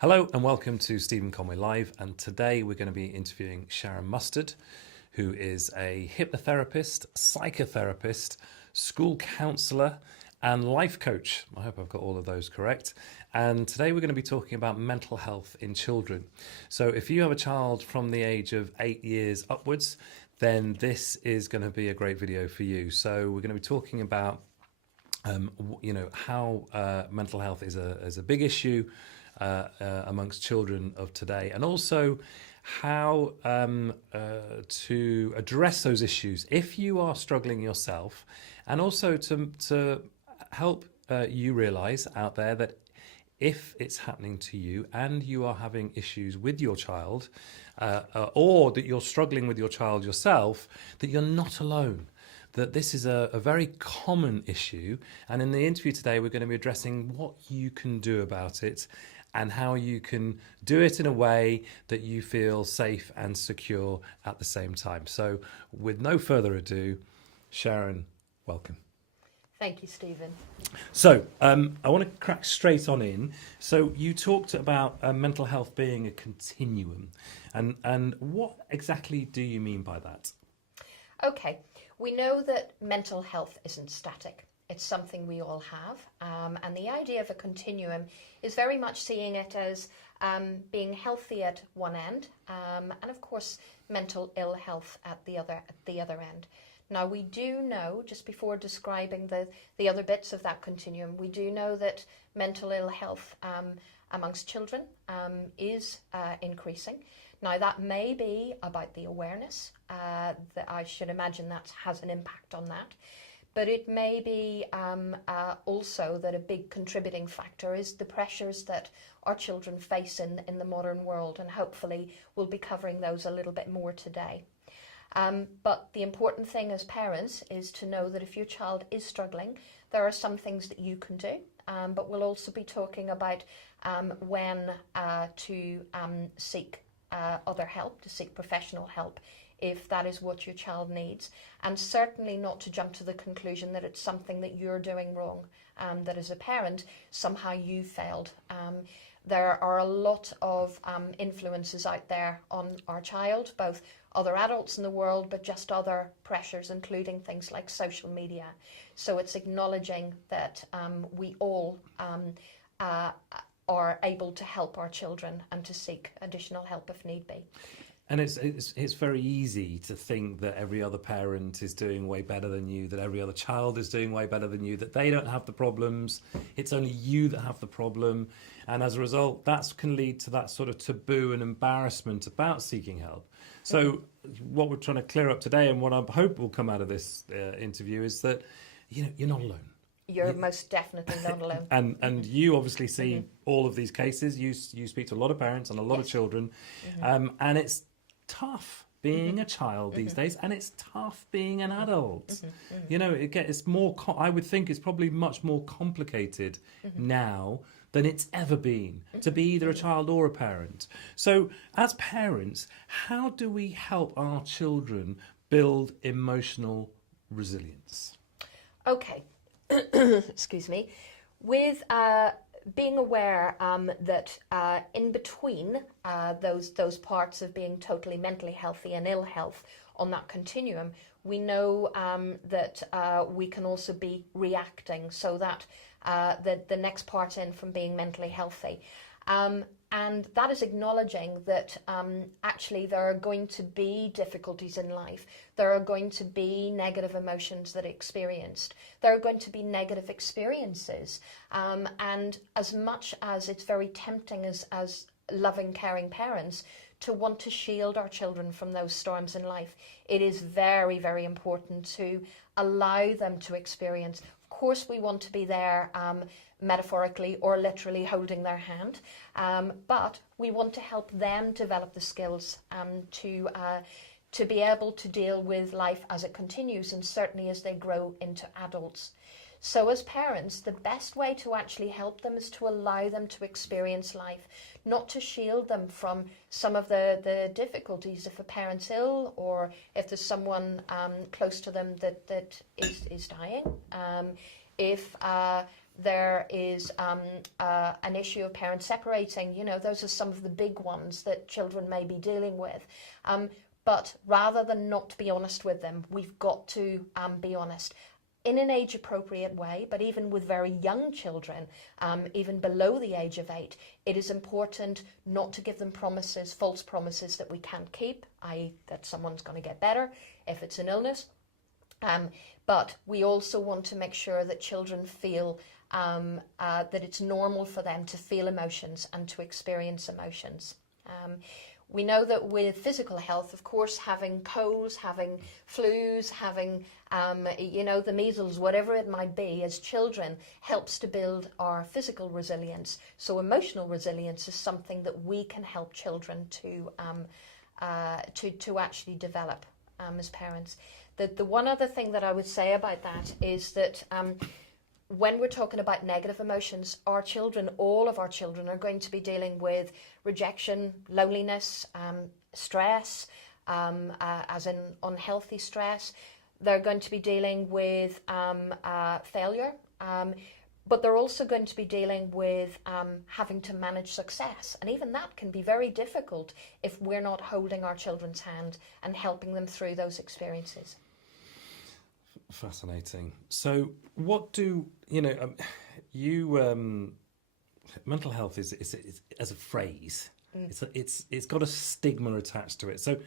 Hello and welcome to Stephen Conway Live, and today we're going to be interviewing Sharon Mustard, who is a hypnotherapist, psychotherapist, school counsellor and life coach. I hope I've got all of those correct. And today we're going to be talking about mental health in children. So if you have a child from the age of 8 years upwards, then this is going to be a great video for you. So we're going to be talking about how mental health is a big issue amongst children of today, and also how to address those issues if you are struggling yourself, and also to help you realize out there that if it's happening to you and you are having issues with your child, or that you're struggling with your child yourself, that you're not alone. That this is a very common issue, and in the interview today we're going to be addressing what you can do about it and how you can do it in a way that you feel safe and secure at the same time. So with no further ado, Sharon, welcome. Thank you, Stephen. So I want to crack straight on in. So you talked about mental health being a continuum, and what exactly do you mean by that? Okay, we know that mental health isn't static. It's something we all have, and the idea of a continuum is very much seeing it as being healthy at one end, and of course mental ill health at the other end. Now we do know, just before describing the other bits of that continuum, we do know that mental ill health amongst children is increasing. Now that may be about the awareness, that I should imagine that has an impact on that. But it may be also that a big contributing factor is the pressures that our children face in the modern world, and hopefully we'll be covering those a little bit more today. But the important thing as parents is to know that if your child is struggling, there are some things that you can do, but we'll also be talking about when to seek other help, to seek professional help, if that is what your child needs, and certainly not to jump to the conclusion that it's something that you're doing wrong, that as a parent somehow you failed. There are a lot of influences out there on our child, both other adults in the world, but just other pressures, including things like social media. So it's acknowledging that we all are able to help our children and to seek additional help if need be. And it's very easy to think that every other parent is doing way better than you, that every other child is doing way better than you, that they don't have the problems, it's only you that have the problem. And as a result, that can lead to that sort of taboo and embarrassment about seeking help. So what we're trying to clear up today, and what I hope will come out of this interview, is that you're not alone. You're most definitely not alone. And you obviously see all of these cases. You speak to a lot of parents and a lot of children, and it's tough being a child these days, and it's tough being an adult. It's more. I would think it's probably much more complicated now than it's ever been to be either a child or a parent. So, as parents, how do we help our children build emotional resilience? Okay. Excuse me, with being aware that in between those parts of being totally mentally healthy and ill health on that continuum, we know that we can also be reacting, so that the next part in from being mentally healthy. And that is acknowledging that actually there are going to be difficulties in life. There are going to be negative emotions that are experienced. There are going to be negative experiences. And as much as it's very tempting as loving, caring parents to want to shield our children from those storms in life, it is very, very important to allow them to experience. Of course, we want to be there metaphorically or literally holding their hand, but we want to help them develop the skills to be able to deal with life as it continues, and certainly as they grow into adults. So as parents, the best way to actually help them is to allow them to experience life, not to shield them from some of the difficulties if a parent's ill, or if there's someone close to them that is dying. If there is an issue of parents separating. You know, those are some of the big ones that children may be dealing with. But rather than not be honest with them, we've got to be honest in an age-appropriate way. But even with very young children, even below the age of 8, it is important not to give them promises, false promises that we can't keep, i.e. that someone's going to get better if it's an illness. But we also want to make sure that children feel that it's normal for them to feel emotions and to experience emotions. We know that with physical health, of course, having colds, having flus, having, the measles, whatever it might be, as children, helps to build our physical resilience. So emotional resilience is something that we can help children to actually develop as parents. The one other thing that I would say about that is that when we're talking about negative emotions, our children, all of our children, are going to be dealing with rejection, loneliness, stress, as in unhealthy stress. They're going to be dealing with failure, but they're also going to be dealing with having to manage success. And even that can be very difficult if we're not holding our children's hand and helping them through those experiences. Fascinating. So what do mental health is as a phrase, it's got a stigma attached to it. So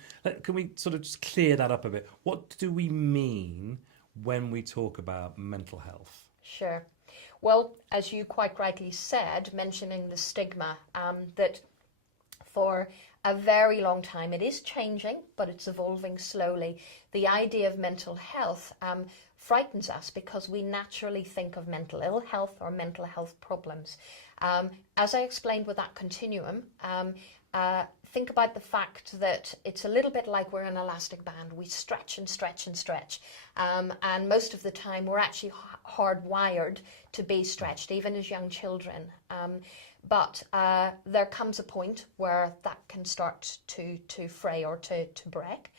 can we sort of just clear that up a bit? What do we mean when we talk about mental health? Sure. Well, as you quite rightly said, mentioning the stigma, that for a very long time, it is changing, but it's evolving slowly. The idea of mental health frightens us because we naturally think of mental ill health or mental health problems. As I explained with that continuum, think about the fact that it's a little bit like we're an elastic band. We stretch and stretch and stretch. And most of the time, we're actually hardwired to be stretched, even as young children. But there comes a point where that can start to fray or to break.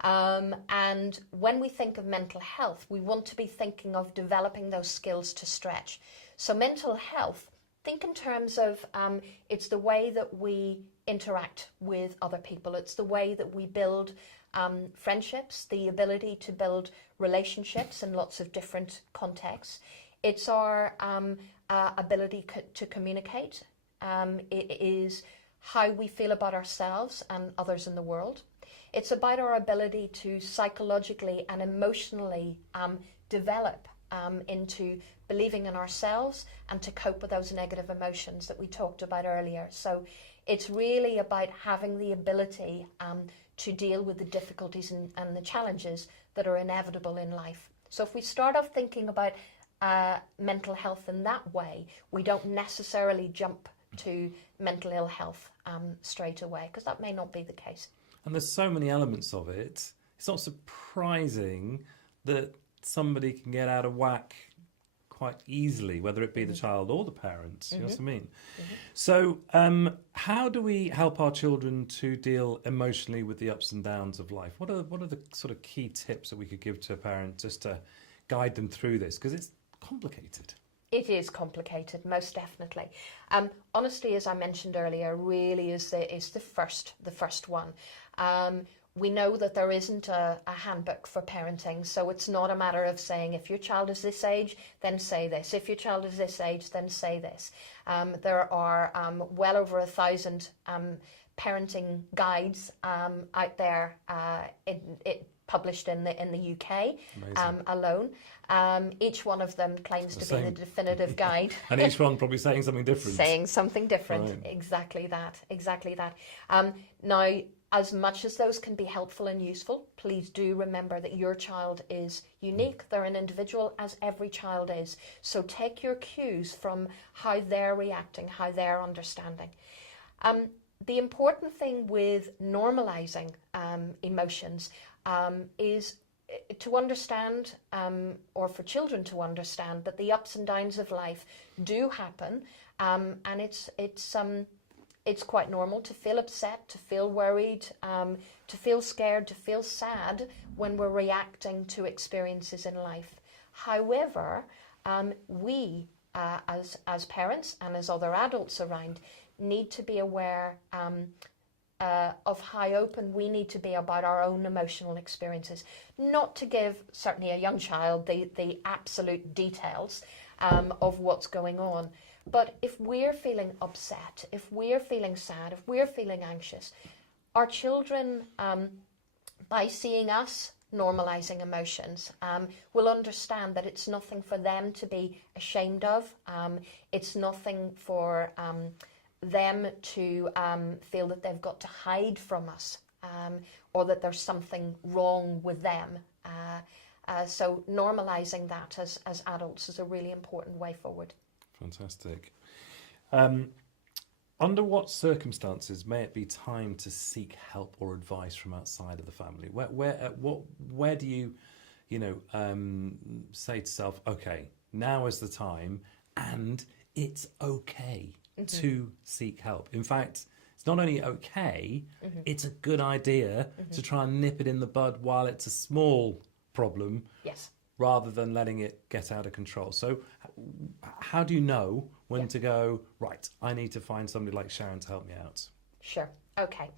And when we think of mental health, we want to be thinking of developing those skills to stretch. So mental health, think in terms of it's the way that we interact with other people. It's the way that we build friendships, the ability to build relationships in lots of different contexts. It's our ability to communicate. It is how we feel about ourselves and others in the world. It's about our ability to psychologically and emotionally develop into believing in ourselves and to cope with those negative emotions that we talked about earlier. So it's really about having the ability to deal with the difficulties and the challenges that are inevitable in life. So if we start off thinking about mental health in that way, we don't necessarily jump to mental ill health straight away, because that may not be the case. And there's so many elements of it. It's not surprising that somebody can get out of whack quite easily, whether it be the child or the parents. You know what I mean? So how do we help our children to deal emotionally with the ups and downs of life? What are the sort of key tips that we could give to a parent just to guide them through this? Because it's complicated. It is complicated, most definitely. Honestly, as I mentioned earlier, really is the first one. We know that there isn't a handbook for parenting, so it's not a matter of saying if your child is this age, then say this. If your child is this age, then say this. There are well over 1,000 parenting guides out there published in the UK alone. Each one of them claims to be the definitive guide. And each one probably saying something different. Saying something different. Right. Exactly that. Now, as much as those can be helpful and useful, please do remember that your child is unique. They're an individual, as every child is. So take your cues from how they're reacting, how they're understanding. The important thing with normalizing emotions is to understand, or for children to understand, that the ups and downs of life do happen, and it's quite normal to feel upset, to feel worried, to feel scared, to feel sad when we're reacting to experiences in life. However, we as parents and as other adults around, need to be aware of how open we need to be about our own emotional experiences. Not to give, certainly a young child, the absolute details of what's going on. But if we're feeling upset, if we're feeling sad, if we're feeling anxious, our children, by seeing us normalizing emotions, will understand that it's nothing for them to be ashamed of. It's nothing for them to feel that they've got to hide from us, or that there's something wrong with them. So normalizing that as adults is a really important way forward. Fantastic. Under what circumstances may it be time to seek help or advice from outside of the family? Where do you say to self, okay, now is the time, and it's okay to seek help? In fact, it's not only okay, it's a good idea to try and nip it in the bud while it's a small problem. Yes. Rather than letting it get out of control. So how do you know when to go, right, I need to find somebody like Sharon to help me out? Sure. Okay.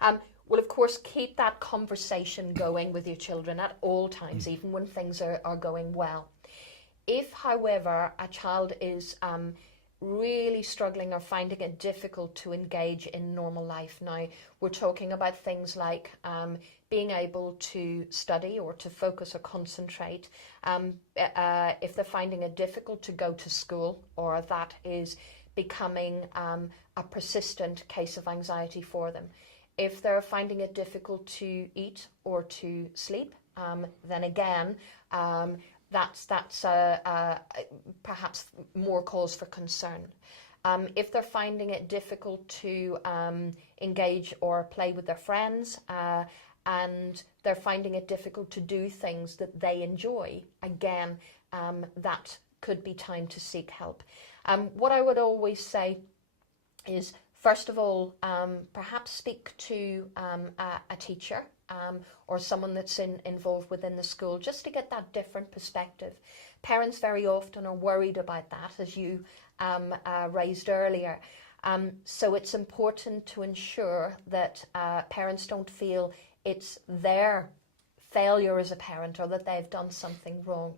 Well, of course, keep that conversation going with your children at all times, even when things are going well. If, however, a child is really struggling or finding it difficult to engage in normal life, now we're talking about things like being able to study or to focus or concentrate, if they're finding it difficult to go to school, or that is becoming a persistent case of anxiety for them, if they're finding it difficult to eat or to sleep, then again, that's perhaps more cause for concern. If they're finding it difficult to engage or play with their friends, and they're finding it difficult to do things that they enjoy, again, that could be time to seek help. What I would always say is, first of all, perhaps speak to a teacher or someone that's involved within the school, just to get that different perspective. Parents very often are worried about that, as you raised earlier. So it's important to ensure that parents don't feel it's their failure as a parent or that they've done something wrong.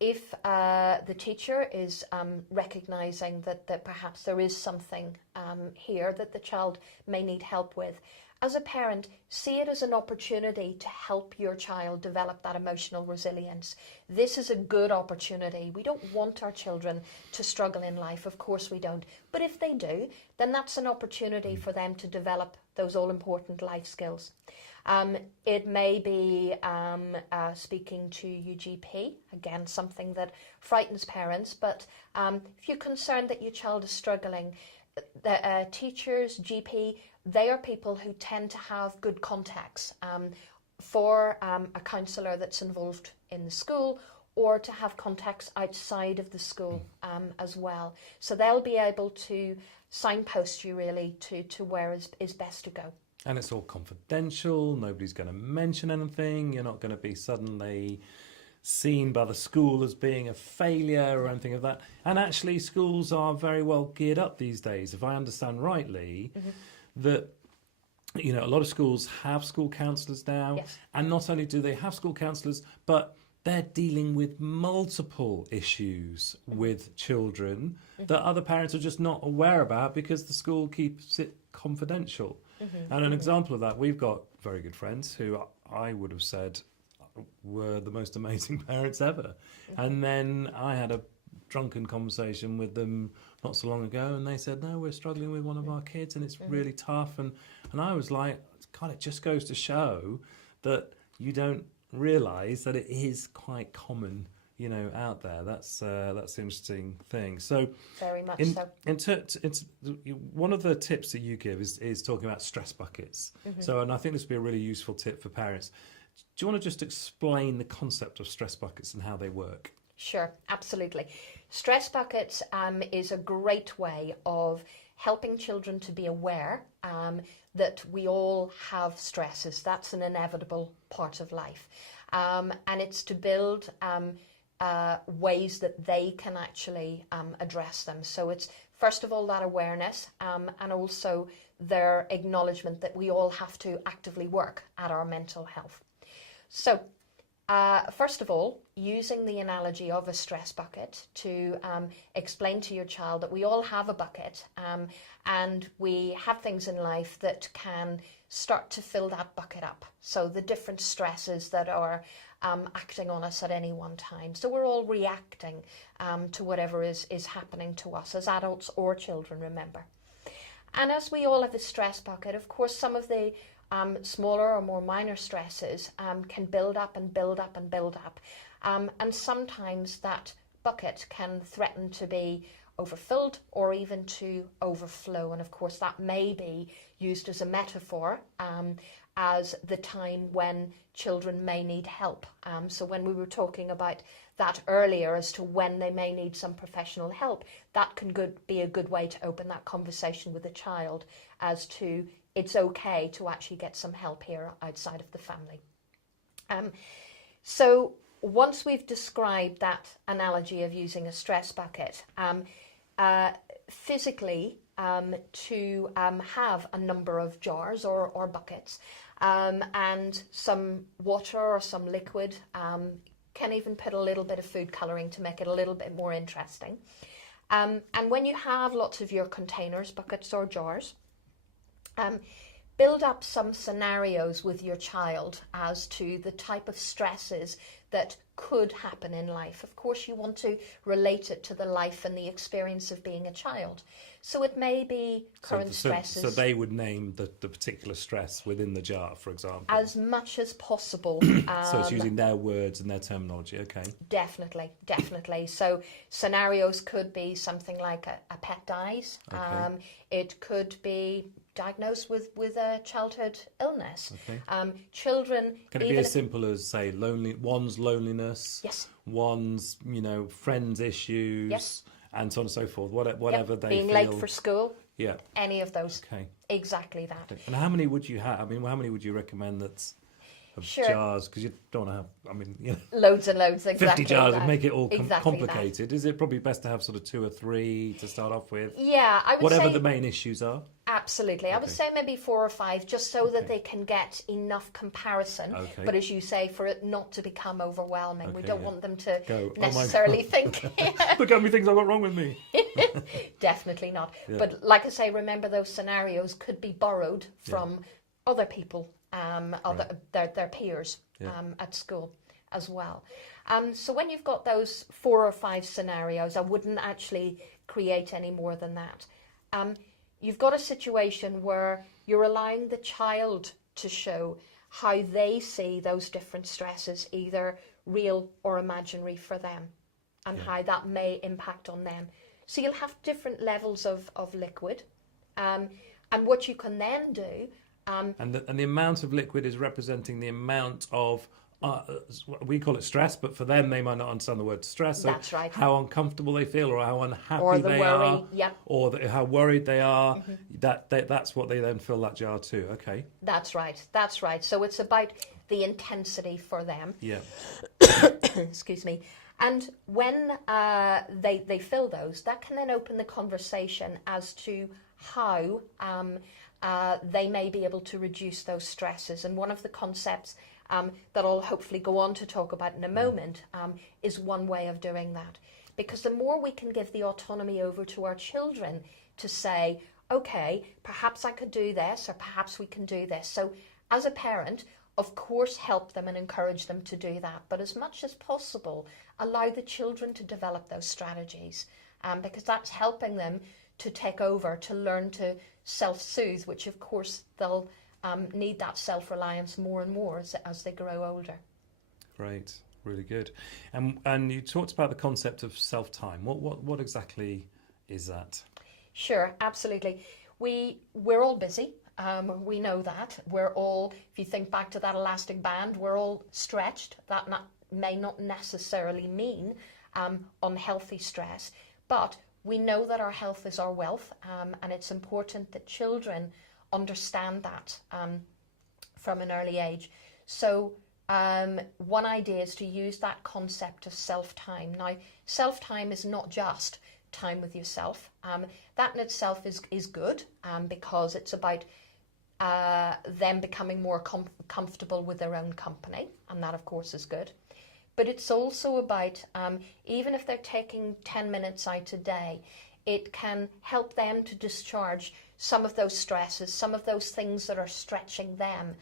If the teacher is recognising that perhaps there is something here that the child may need help with, as a parent, see it as an opportunity to help your child develop that emotional resilience. This is a good opportunity. We don't want our children to struggle in life, of course we don't. But if they do, then that's an opportunity for them to develop those all-important life skills. It may be speaking to your GP, again, something that frightens parents, but if you're concerned that your child is struggling, the teachers, GP, they are people who tend to have good contacts for a counsellor that's involved in the school, or to have contacts outside of the school as well. So they'll be able to signpost you really to where is best to go. And it's all confidential, nobody's going to mention anything, you're not going to be suddenly seen by the school as being a failure or anything of that. And actually schools are very well geared up these days, if I understand rightly, that a lot of schools have school counsellors now. Yes. And not only do they have school counsellors, but they're dealing with multiple issues with children that other parents are just not aware about because the school keeps it confidential. And an example of that, we've got very good friends who I would have said were the most amazing parents ever. And then I had a drunken conversation with them not so long ago, and they said, no, we're struggling with one of our kids and it's really tough. And I was like, God, it just goes to show that you don't realise that it is quite common, out there. That's an interesting thing. So very much one of the tips that you give is talking about stress buckets. So, and I think this would be a really useful tip for parents. Do you want to just explain the concept of stress buckets and how they work? Sure, absolutely. Stress buckets is a great way of helping children to be aware that we all have stresses. That's an inevitable part of life. And it's to build ways that they can actually address them. So it's first of all that awareness, and also their acknowledgement that we all have to actively work at our mental health. So first of all, using the analogy of a stress bucket to explain to your child that we all have a bucket, and we have things in life that can start to fill that bucket up. So the different stresses that are acting on us at any one time. So we're all reacting to whatever is happening to us as adults or children, remember. And as we all have a stress bucket, of course, some of the smaller or more minor stresses can build up and build up and build up. And sometimes that bucket can threaten to be overfilled or even to overflow. And of course, that may be used as a metaphor as the time when children may need help. So when we were talking about that earlier as to when they may need some professional help, that can be a good way to open that conversation with the child as to it's okay to actually get some help here outside of the family. So once we've described that analogy of using a stress bucket, physically to have a number of jars or buckets and some water or some liquid, can even put a little bit of food colouring to make it a little bit more interesting. And when you have lots of your containers, buckets or jars, build up some scenarios with your child as to the type of stresses that could happen in life. Of course, you want to relate it to the life and the experience of being a child. So it may be current stresses. So they would name the particular stress within the jar, for example? As much as possible. So it's using their words and their terminology, okay. Definitely, definitely. So scenarios could be something like a pet dies. Okay. It could be diagnosed with a childhood illness. Okay. Children... Can it be as simple as, say, one's loneliness? Yes. One's, friends' issues? Yes. And so on and so forth, whatever they being feel. late for school. Yeah. Any of those. Okay. Exactly that. And how many would you have? How many would you recommend that's of Sure. jars? Because you don't want to have, Loads and loads, 50 exactly jars that. and make it all Exactly complicated. that. Is it probably best to have sort of 2 or 3 to start off with? Yeah, I would Whatever say... the main issues are? Absolutely. I would say maybe 4 or 5, just so that they can get enough comparison. Okay. But as you say, for it not to become overwhelming. We don't want them to Go, necessarily think... Look how many things I've got wrong with me. Definitely not. Yeah. But like I say, remember those scenarios could be borrowed from other people, their peers at school as well. So when you've got those 4 or 5 scenarios, I wouldn't actually create any more than that. You've got a situation where you're allowing the child to show how they see those different stresses, either real or imaginary for them, and how that may impact on them. So you'll have different levels of liquid. And what you can then do... And the amount of liquid is representing the amount of... we call it stress, but for them, they might not understand the word stress. So that's right. How uncomfortable they feel, or how unhappy or the they worry, are, yep. or how worried they are. Mm-hmm. That's what they then fill that jar to. Okay. That's right. That's right. So it's about the intensity for them. Yeah. Excuse me. And when they fill those, that can then open the conversation as to how they may be able to reduce those stresses. And one of the concepts that I'll hopefully go on to talk about in a moment is one way of doing that. Because the more we can give the autonomy over to our children to say, okay, perhaps I could do this, or perhaps we can do this. So as a parent, of course, help them and encourage them to do that. But as much as possible, allow the children to develop those strategies, because that's helping them to take over, to learn to self-soothe, which of course they'll need that self-reliance more and more as they grow older. Great, really good. And you talked about the concept of self-time. What exactly is that? Sure, absolutely. We're all busy. We know that. We're all, if you think back to that elastic band, we're all stretched. That may not necessarily mean unhealthy stress, but we know that our health is our wealth, and it's important that children understand that from an early age. So one idea is to use that concept of self-time. Now, self-time is not just time with yourself. That in itself is good because it's about them becoming more comfortable with their own company, and that of course is good. But it's also about, even if they're taking 10 minutes out a day, it can help them to discharge some of those stresses, some of those things that are stretching them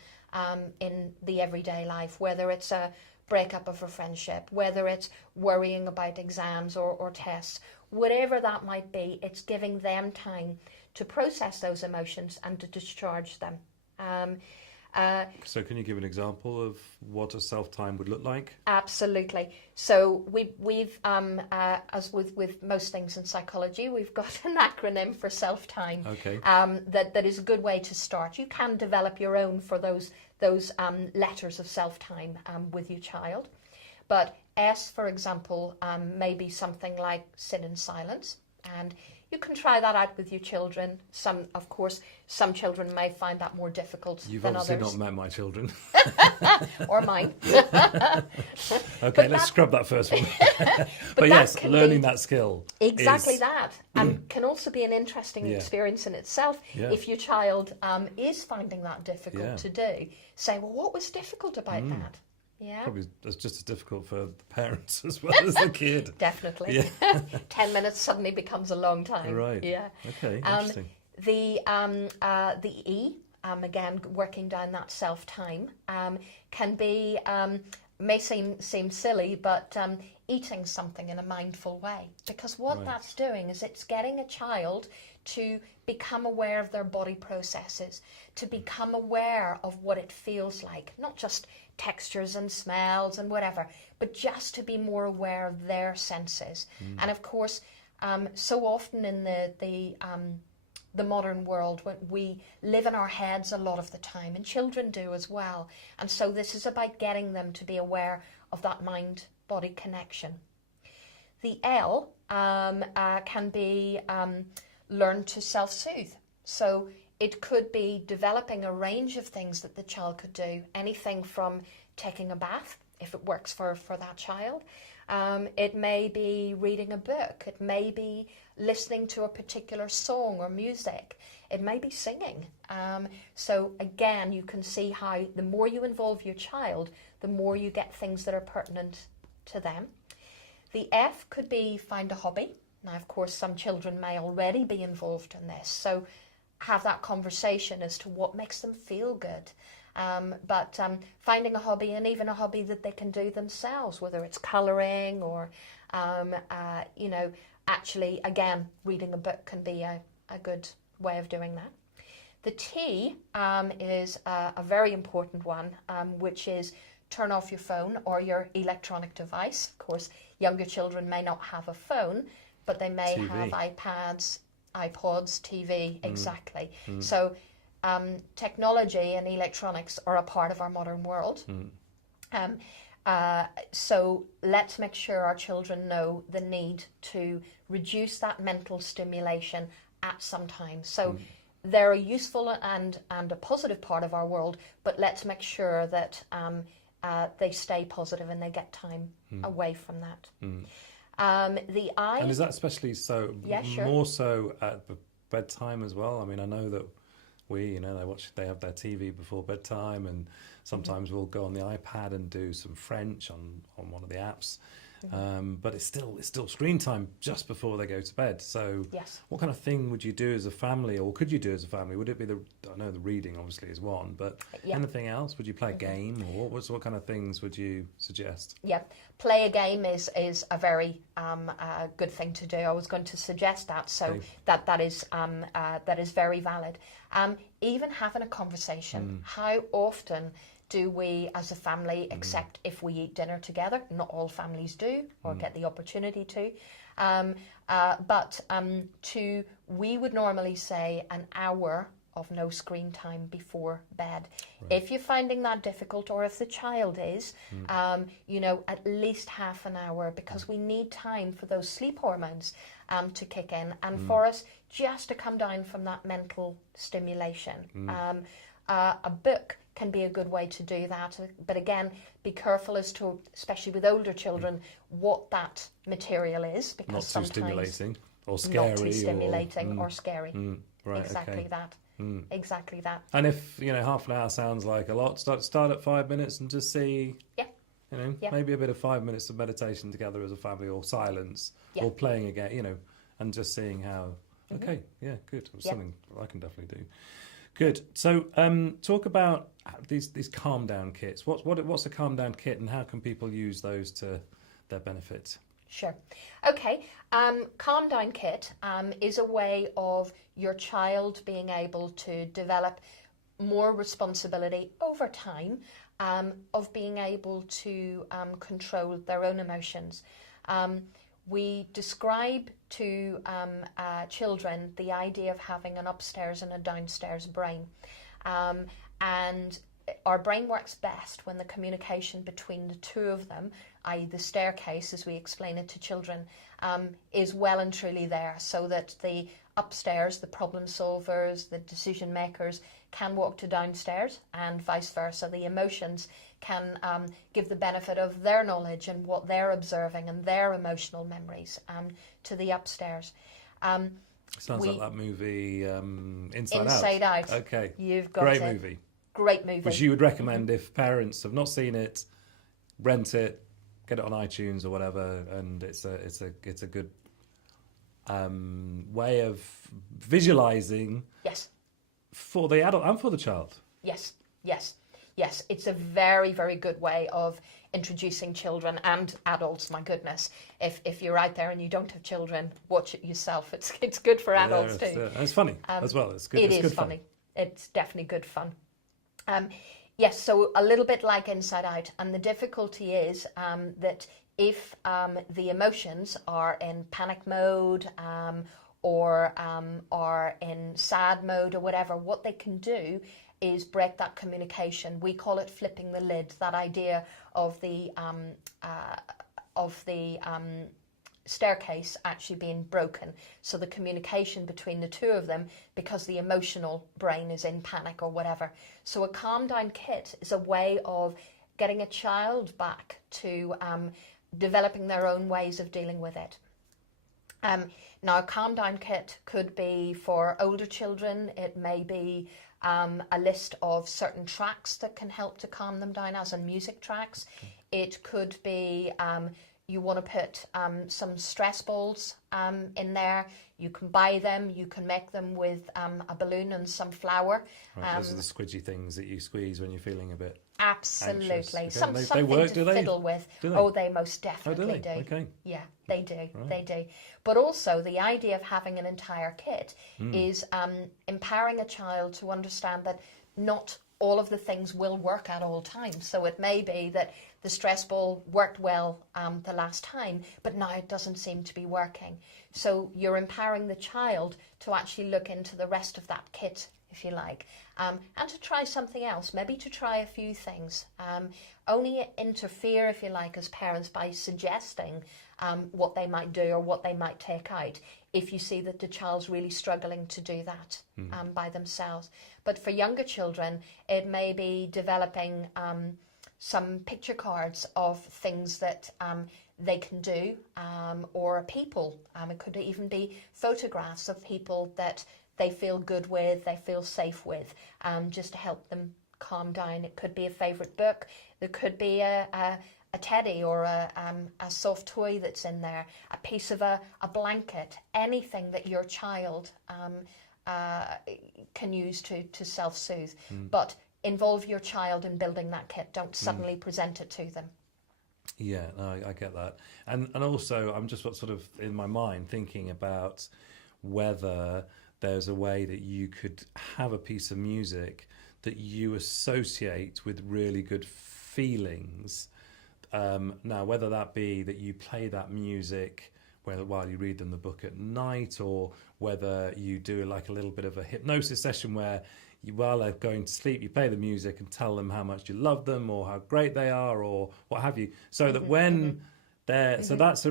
in the everyday life, whether it's a breakup of a friendship, whether it's worrying about exams or tests, whatever that might be, it's giving them time to process those emotions and to discharge them. So can you give an example of what a self-time would look like? Absolutely. So we've as with most things in psychology, we've got an acronym for self-time. Okay. That is a good way to start. You can develop your own for those letters of self-time with your child. But S, for example, may be something like sit in silence, and you can try that out with your children. Of course, some children may find that more difficult You've than obviously others. not met my children. Or mine. Okay, let's scrub that first one. But yes, learning that skill. Exactly is, that. And can also be an interesting Yeah. experience in itself. Yeah. If your child is finding that difficult Yeah. to do, say, well, what was difficult about that? Yeah. Probably it's just as difficult for the parents as well as the kid. Definitely. Yeah. 10 minutes suddenly becomes a long time. Right. Yeah. Okay, interesting. The E, again, working down that self-time, can be, may seem silly, but eating something in a mindful way. Because what that's doing is it's getting a child to become aware of their body processes, to become aware of what it feels like, not just textures and smells and whatever, but just to be more aware of their senses. And of course, so often in the modern world, when we live in our heads a lot of the time, and children do as well. And so this is about getting them to be aware of that mind-body connection. The L can be learn to self-soothe. So it could be developing a range of things that the child could do, anything from taking a bath, if it works for that child. It may be reading a book. It may be listening to a particular song or music. It may be singing. So again, you can see how the more you involve your child, the more you get things that are pertinent to them. The F could be find a hobby. Now, of course, some children may already be involved in this. So have that conversation as to what makes them feel good. But finding a hobby, and even a hobby that they can do themselves, whether it's colouring or, actually, again, reading a book can be a good way of doing that. The T is a very important one, which is turn off your phone or your electronic device. Of course, younger children may not have a phone, but they may have iPads, iPods, TV, exactly. So technology and electronics are a part of our modern world. So let's make sure our children know the need to reduce that mental stimulation at some time. So they're a useful and a positive part of our world, but let's make sure that they stay positive and they get time away from that. The I... And is that especially so, more so at bedtime as well? I mean, I know that they have their TV before bedtime, and sometimes we'll go on the iPad and do some French on one of the apps. But it's still screen time just before they go to bed. So what kind of thing would you do as a family, or could you do as a family? Would it be I know the reading obviously is one, but anything else? Would you play a game, or what kind of things would you suggest? Yeah, play a game is a very good thing to do. I was going to suggest that, so that is very valid. Even having a conversation. How often do we as a family, except if we eat dinner together? Not all families do or get the opportunity to. But we would normally say an hour of no screen time before bed. If you're finding that difficult, or if the child is, at least half an hour, because we need time for those sleep hormones to kick in, and for us just to come down from that mental stimulation. A book can be a good way to do that. But again, be careful as to, especially with older children, what that material is, because Not too sometimes stimulating or scary. not too stimulating or scary. Right, Exactly okay. that. Exactly that. And if, half an hour sounds like a lot, start at 5 minutes and just see, Yeah. Yeah. maybe a bit of 5 minutes of meditation together as a family, or silence, or playing again, and just seeing how, okay, yeah, good. It's something I can definitely do. Good. So talk about these calm down kits. What's a calm down kit, and how can people use those to their benefit? Sure. Okay. Calm down kit is a way of your child being able to develop more responsibility over time, of being able to control their own emotions. We describe to children the idea of having an upstairs and a downstairs brain. And our brain works best when the communication between the two of them, i.e. the staircase, as we explain it to children, is well and truly there, so that the upstairs, the problem solvers, the decision makers, can walk to downstairs, and vice versa. The emotions can give the benefit of their knowledge and what they're observing and their emotional memories to the upstairs. Sounds like that movie Inside Out. Okay. You've got Great it. movie. Great movie. Which you would recommend if parents have not seen it, rent it, get it on iTunes or whatever, and it's a good way of visualizing. Yes. For the adult and for the child. Yes. It's a very, very good way of introducing children and adults. My goodness, if you're out there and you don't have children, watch it yourself. It's good for adults too. And it's funny as well. It's good. It's good funny. Fun. It's definitely good fun. Yes, so a little bit like Inside Out, and the difficulty is that if the emotions are in panic mode or are in sad mode or whatever, what they can do is break that communication. We call it flipping the lid. That idea of the staircase actually being broken, so the communication between the two of them, because the emotional brain is in panic or whatever. So a calm down kit is a way of getting a child back to developing their own ways of dealing with it. Now, a calm down kit could be for older children. It may be a list of certain tracks that can help to calm them down, as in music tracks. It could be you want to put some stress balls in there. You can buy them. You can make them with a balloon and some flour. Right, those are the squidgy things that you squeeze when you're feeling a bit absolutely anxious. Okay. something they work, to fiddle with. Do they? Oh, they most definitely do. Okay. Yeah, they do. Right. They do. But also, the idea of having an entire kit is empowering a child to understand that not all of the things will work at all times. So it may be that the stress ball worked well the last time, but now it doesn't seem to be working. So you're empowering the child to actually look into the rest of that kit, if you like, and to try something else, maybe to try a few things. Only interfere, if you like, as parents by suggesting what they might do or what they might take out if you see that the child's really struggling to do that by themselves. But for younger children, it may be developing some picture cards of things that they can do, or people. It could even be photographs of people that they feel good with, they feel safe with, just to help them calm down. It could be a favourite book. There could be a teddy or a soft toy that's in there, a piece of a blanket, anything that your child can use to self-soothe. But involve your child in building that kit. Don't suddenly present it to them. Yeah, no, I get that. And also, I'm just sort of in my mind thinking about whether there's a way that you could have a piece of music that you associate with really good feelings. Now, whether that be that you play that music while you read them the book at night, or whether you do like a little bit of a hypnosis session where while they're going to sleep, you play the music and tell them how much you love them or how great they are or what have you, so that when they're so that's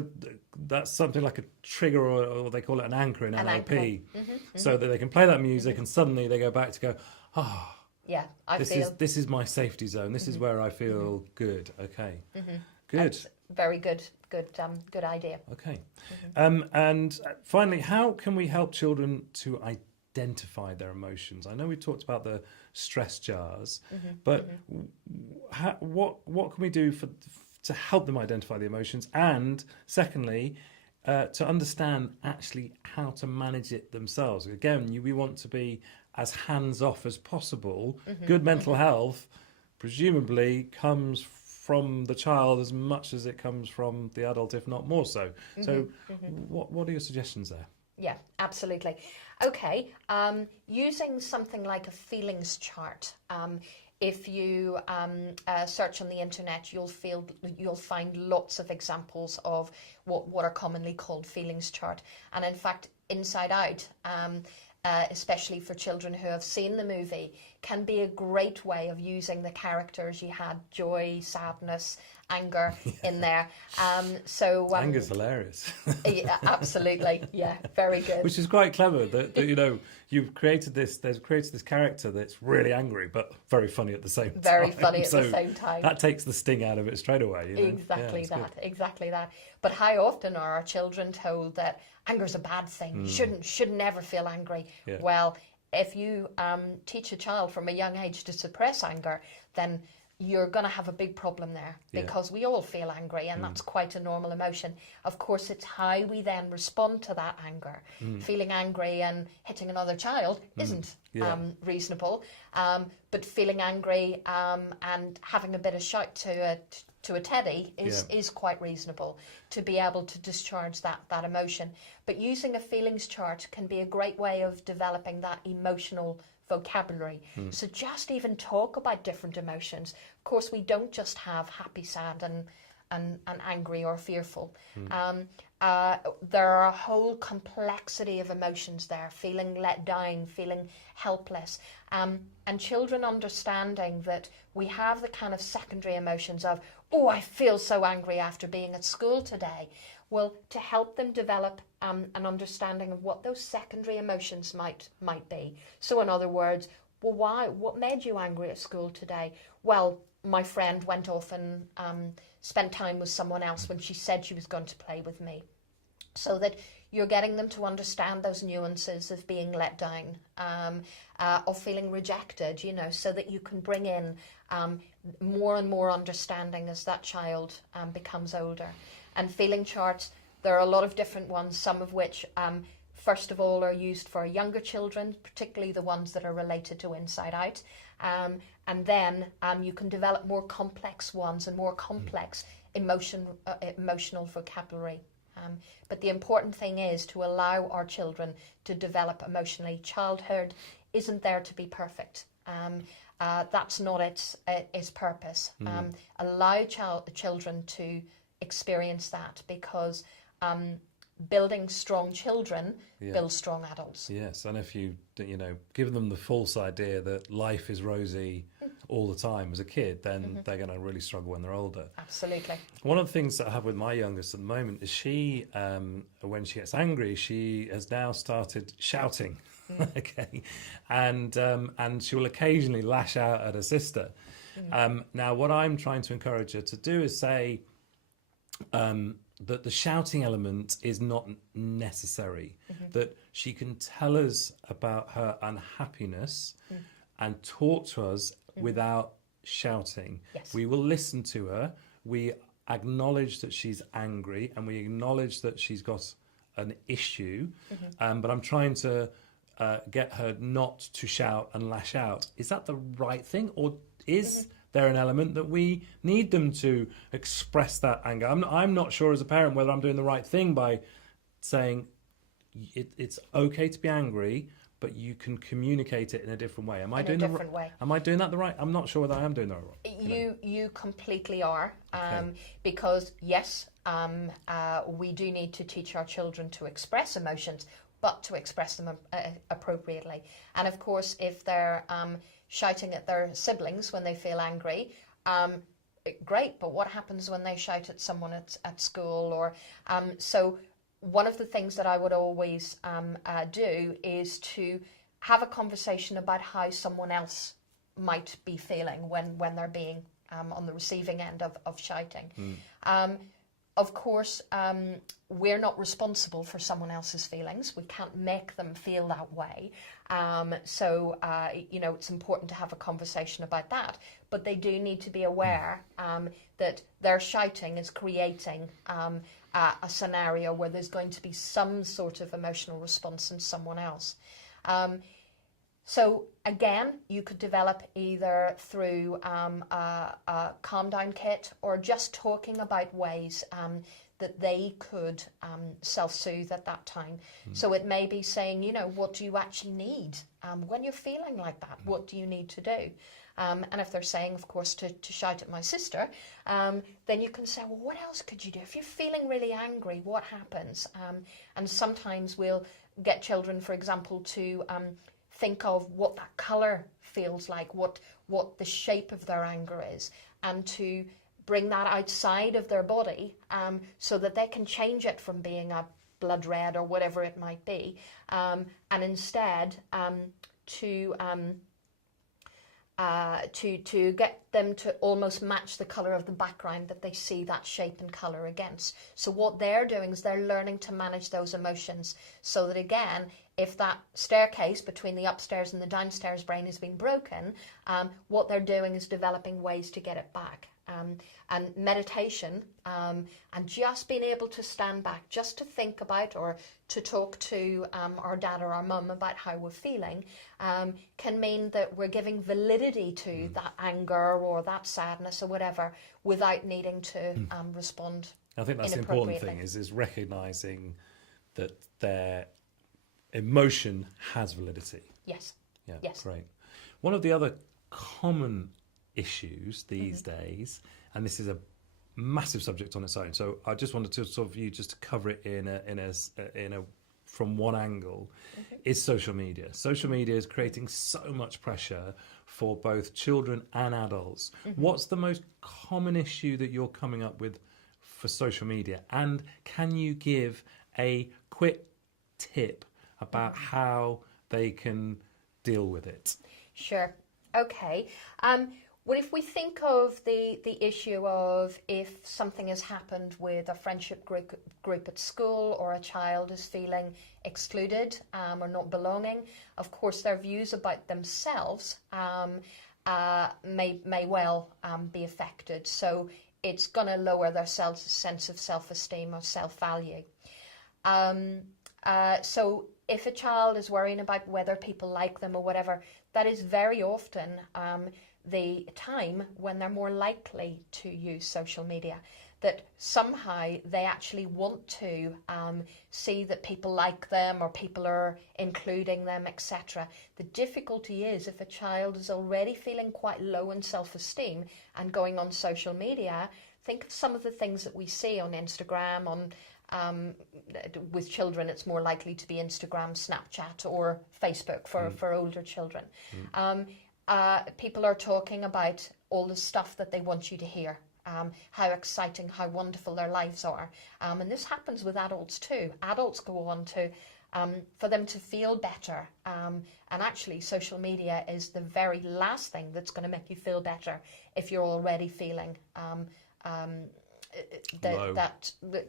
something like a trigger, or they call it an anchor in NLP, so that they can play that music and suddenly they go back to go, Yeah, this is my safety zone. This is where I feel good. Okay, good. That's very good idea. Okay, and finally, how can we help children to identify their emotions? I know we talked about the stress jars, but what can we do to help them identify the emotions? And secondly, to understand actually how to manage it themselves. Again, we want to be as hands-off as possible. Good mental health presumably comes from the child as much as it comes from the adult, if not more so. So what are your suggestions there? Yeah, absolutely. Okay, using something like a feelings chart. If you search on the internet, you'll find lots of examples of what are commonly called feelings chart. And in fact, Inside Out, especially for children who have seen the movie, can be a great way of using the characters. You had joy, sadness, anger in there. Anger's hilarious. Yeah, absolutely. Yeah, very good. Which is quite clever that you've created this. There's created this character that's really angry but very funny at the same time. Very funny at the same time. That takes the sting out of it straight away. Exactly that. But how often are our children told that anger's a bad thing? Should never feel angry. Yeah. Well, if you teach a child from a young age to suppress anger, then you're going to have a big problem there, because we all feel angry, and that's quite a normal emotion. Of course, it's how we then respond to that anger. Feeling angry and hitting another child isn't reasonable, but feeling angry and having a bit of shout to a teddy is quite reasonable to be able to discharge that emotion. But using a feelings chart can be a great way of developing that emotional vocabulary. So just even talk about different emotions. Of course, we don't just have happy, sad and angry or fearful. There are a whole complexity of emotions there, feeling let down, feeling helpless, and children understanding that we have the kind of secondary emotions of, oh, I feel so angry after being at school today. Well, to help them develop an understanding of what those secondary emotions might be. So in other words, well, why? What made you angry at school today? Well, my friend went off and spent time with someone else when she said she was going to play with me. So that you're getting them to understand those nuances of being let down, of feeling rejected, so that you can bring in more and more understanding as that child becomes older. And feeling charts, there are a lot of different ones, some of which, first of all, are used for younger children, particularly the ones that are related to Inside Out. And then you can develop more complex ones and more complex emotional vocabulary. But the important thing is to allow our children to develop emotionally. Childhood isn't there to be perfect. That's not its purpose. Allow children to experience that, because building strong children builds strong adults. Yes, and if you give them the false idea that life is rosy all the time as a kid, then they're going to really struggle when they're older. Absolutely. One of the things that I have with my youngest at the moment is she, when she gets angry, she has now started shouting. Okay, and she will occasionally lash out at her sister. Now, what I'm trying to encourage her to do is say that the shouting element is not necessary, that she can tell us about her unhappiness and talk to us without shouting. Yes. We will listen to her. We acknowledge that she's angry and we acknowledge that she's got an issue, but I'm trying to get her not to shout and lash out. Is that the right thing, or is there an element that we need them to express that anger? I'm not sure as a parent whether I'm doing the right thing by saying it's okay to be angry, but you can communicate it in a different way. Am I doing that the right? I'm not sure whether I am doing that right. You completely are, Okay. because yes, we do need to teach our children to express emotions, but to express them appropriately. And of course, if they're shouting at their siblings when they feel angry, great, but what happens when they shout at someone at school? Or so one of the things that I would always do is to have a conversation about how someone else might be feeling when they're being on the receiving end of shouting. Of course, we're not responsible for someone else's feelings. We can't make them feel that way. So it's important to have a conversation about that. But they do need to be aware that their shouting is creating a scenario where there's going to be some sort of emotional response in someone else. So again, you could develop either through a calm down kit or just talking about ways that they could self-soothe at that time. So it may be saying, what do you actually need when you're feeling like that? What do you need to do? And if they're saying, of course, to shout at my sister, then you can say, well, what else could you do? If you're feeling really angry, what happens? And sometimes we'll get children, for example, to think of what that colour feels like, what the shape of their anger is, and to bring that outside of their body so that they can change it from being a blood red or whatever it might be, and instead to get them to almost match the colour of the background that they see that shape and colour against. So what they're doing is they're learning to manage those emotions so that, again, if that staircase between the upstairs and the downstairs brain is being broken, what they're doing is developing ways to get it back. And meditation and just being able to stand back, just to think about or to talk to our dad or our mum about how we're feeling can mean that we're giving validity to that anger or that sadness or whatever without needing to respond. I think that's the important thing is recognising that their emotion has validity. Yes. Yeah, yes. Great. One of the other common issues these days, and this is a massive subject on its own, so I just wanted to sort of you just to cover it in a from one angle, is social media. Social media is creating so much pressure for both children and adults. What's the most common issue that you're coming up with for social media, and can you give a quick tip about how they can deal with it? Sure. Okay. Well, if we think of the issue of if something has happened with a friendship group at school or a child is feeling excluded or not belonging, of course their views about themselves may well be affected. So it's going to lower their sense of self-esteem or self-value. So if a child is worrying about whether people like them or whatever, that is very often the time when they're more likely to use social media, that somehow they actually want to see that people like them or people are including them, etc. The difficulty is if a child is already feeling quite low in self-esteem and going on social media, think of some of the things that we see on Instagram, with children it's more likely to be Instagram, Snapchat or Facebook for older children. People are talking about all the stuff that they want you to hear, how exciting, how wonderful their lives are. And this happens with adults too. Adults go on to, for them to feel better. And actually social media is the very last thing that's going to make you feel better if you're already feeling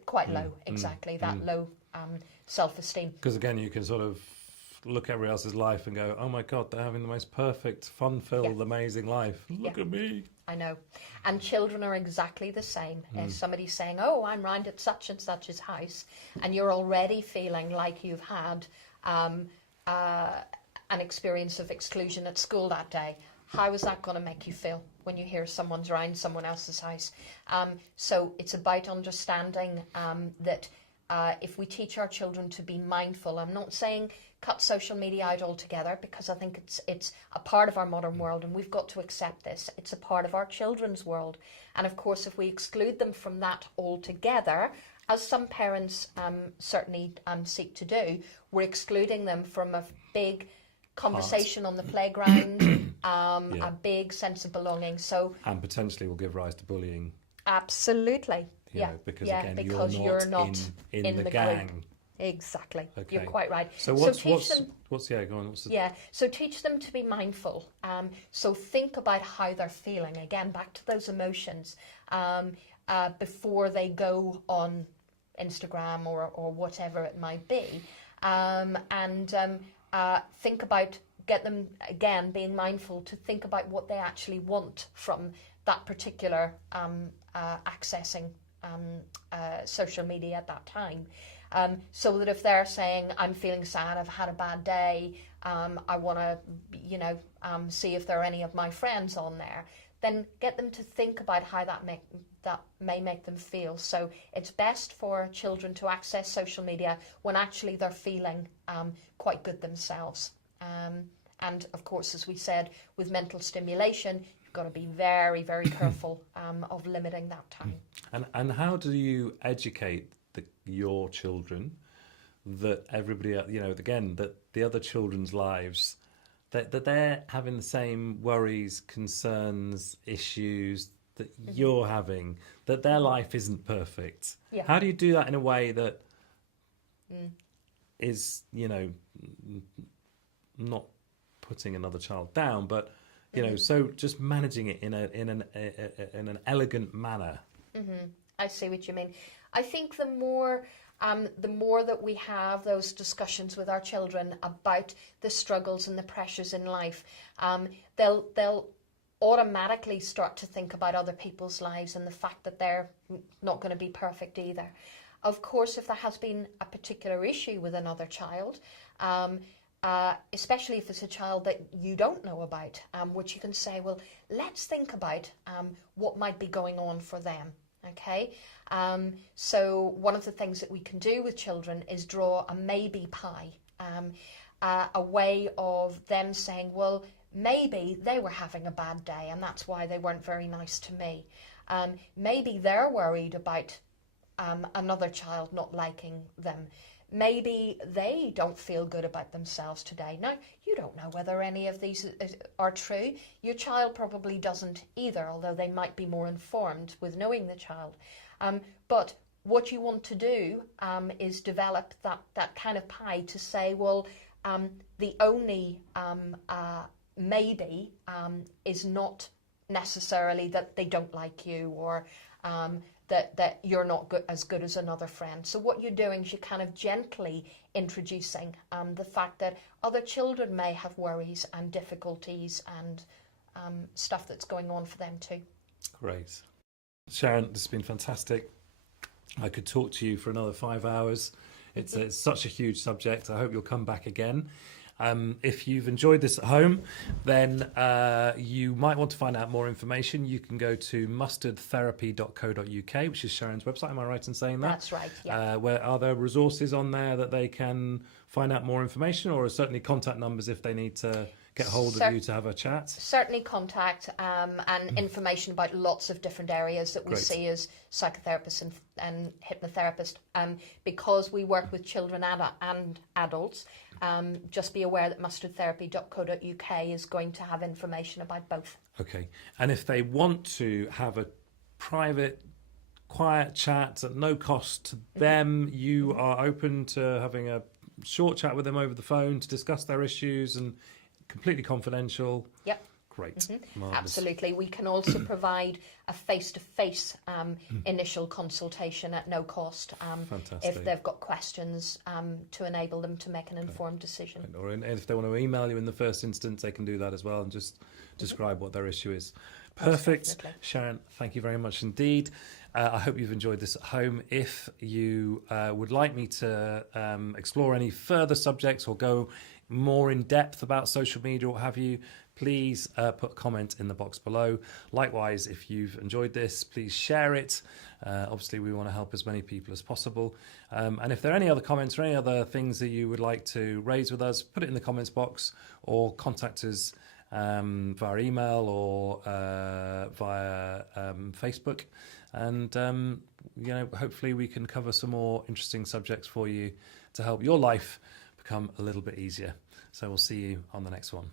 quite low, that low self-esteem. Because again, you can sort of look at everybody else's life and go, oh my God, they're having the most perfect, fun-filled, amazing life. Look at me. I know. And children are exactly the same. If somebody's saying, oh, I'm round at such and such's house, and you're already feeling like you've had an experience of exclusion at school that day, how is that going to make you feel when you hear someone's around someone else's house? So it's about understanding that if we teach our children to be mindful, I'm not saying cut social media out altogether, because I think it's a part of our modern world and we've got to accept this. It's a part of our children's world. And of course, if we exclude them from that altogether, as some parents certainly seek to do, we're excluding them from a big conversation on the playground, a big sense of belonging. So and potentially will give rise to bullying. Absolutely. Because again, you're not in the gang. Group. Exactly. Okay. You're quite right. So Go on. So teach them to be mindful. So think about how they're feeling. Again, back to those emotions before they go on Instagram or whatever it might be. Think about, get them, again, being mindful to think about what they actually want from that particular accessing social media at that time. So that if they're saying, I'm feeling sad, I've had a bad day, I want to, see if there are any of my friends on there, then get them to think about how that may make them feel. So it's best for children to access social media when actually they're feeling quite good themselves. And of course, as we said, with mental stimulation, you've got to be very, very careful of limiting that time. And how do you educate your children that everybody, again, that the other children's lives, that they're having the same worries, concerns, issues that you're having, that their life isn't perfect? Yeah. How do you do that in a way that is, not putting another child down, but so just managing it in an elegant manner? I see what you mean. I think the more that we have those discussions with our children about the struggles and the pressures in life, they'll automatically start to think about other people's lives and the fact that they're not going to be perfect either. Of course, if there has been a particular issue with another child, especially if it's a child that you don't know about, which you can say, well, let's think about what might be going on for them. Okay, so one of the things that we can do with children is draw a maybe pie, a way of them saying, well, maybe they were having a bad day and that's why they weren't very nice to me. Maybe they're worried about another child not liking them. Maybe they don't feel good about themselves today. Now, you don't know whether any of these are true. Your child probably doesn't either, although they might be more informed with knowing the child. But what you want to do is develop that kind of pie to say, well, the only maybe is not necessarily that they don't like you or that you're not as good as another friend. So what you're doing is you're kind of gently introducing the fact that other children may have worries and difficulties and stuff that's going on for them too. Great. Sharon, this has been fantastic. I could talk to you for another 5 hours. It's such a huge subject. I hope you'll come back again. If you've enjoyed this at home, then you might want to find out more information. You can go to mustardtherapy.co.uk, which is Sharon's website. Am I right in saying that? That's right, yeah. Where are there resources on there that they can find out more information, or certainly contact numbers if they need to get hold of you to have a chat? Certainly contact and information about lots of different areas that we see as psychotherapists and hypnotherapists. Because we work with children and adults, just be aware that mustardtherapy.co.uk is going to have information about both. Okay. And if they want to have a private, quiet chat at no cost to them, you are open to having a short chat with them over the phone to discuss their issues and completely confidential? Yep. Great. Absolutely. We can also provide a face-to-face initial consultation at no cost if they've got questions to enable them to make an informed decision. Or if they want to email you in the first instance, they can do that as well and just describe what their issue is. Perfect. Sharon, thank you very much indeed. I hope you've enjoyed this at home. If you would like me to explore any further subjects or go more in depth about social media or what have you, please put a comment in the box below. Likewise, if you've enjoyed this, please share it. Obviously, we want to help as many people as possible. And if there are any other comments or any other things that you would like to raise with us, put it in the comments box or contact us via email or via Facebook. And, hopefully we can cover some more interesting subjects for you to help your life become a little bit easier. So we'll see you on the next one.